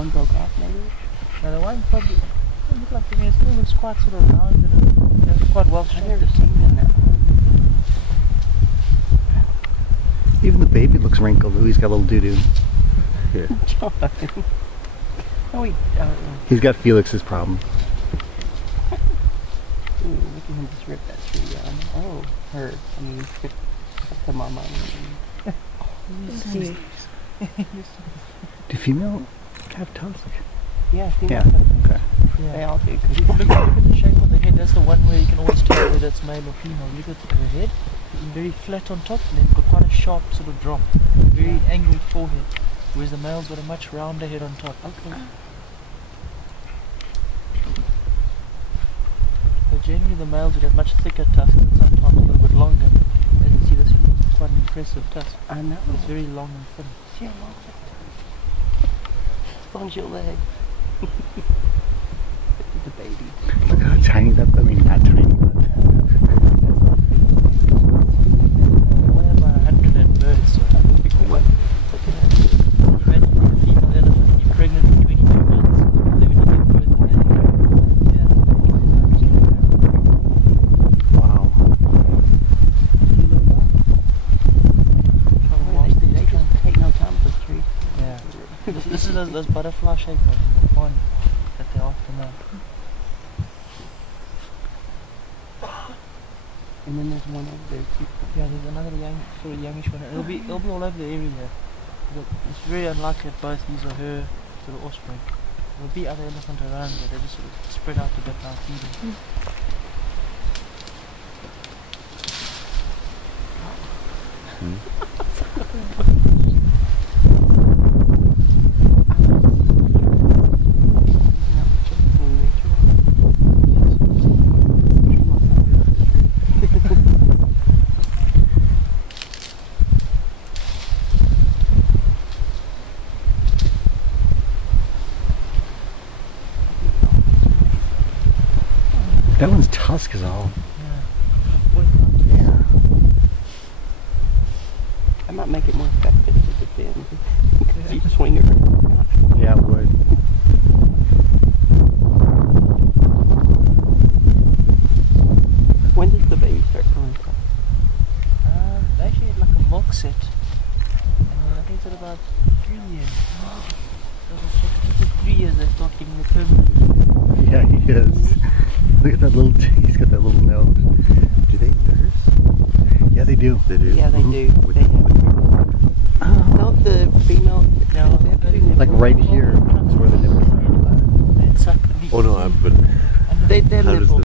one broke off maybe? Now the one probably doesn't look like to me. It still looks quite sort of round and it's quite well shaped. I've never seen them that one. Even the baby looks wrinkled. Ooh, he's got a little doo-doo. Yeah. No, He's got Felix's problem. Ooh, look at him just rip that tree down. Oh, her. I mean, the mama. Do female have tusks? Yeah, Yeah. Okay. Yeah. They all do. Look at the shape of the head. That's the one where you can always tell whether it's male or female. Look at the head. It's very flat on top and then got quite a sharp sort of drop. Very angled forehead. Whereas the male's got a much rounder head on top. Okay. So generally the males would have much thicker tusks and sometimes a little bit longer. As you see, this is quite an impressive tusk. I know. It's very long and thin. See how long as long as your leg. The baby. Look how tiny that, I mean, not tiny, but... Weigh about 100 birds, so that would be cool. What? Look at that. Imagine a female elephant, you're pregnant for 22 months, and then when you give birth, Wow. you look like? They just take no time for trees. Yeah. This is those butterfly shaped ones in the pond that they're after now. And then there's one over there too. Yeah, there's another young, sort of youngish one. It'll be all over the area. But it's very unlikely that both these are her sort of offspring. There'll be other elephants around, but they just sort of spread out a bit now feeding. That one's tusk is all. Yeah. I might make it more effective with the fin. Because you swing it around. Yeah, it would. When does the baby start growing up? They actually had like a milk set. And I think it's at about 3 years. I think it's 3 years they start getting the permanent. Yeah, he is. Look at that little, he's got that little nose. Do they nurse? Yeah, they do. They do? Yeah, they do. With, They do. with Not the female. No, they have to do Like right here is where the nipples are. They suck the leaf. oh no, but Their how does nipple. the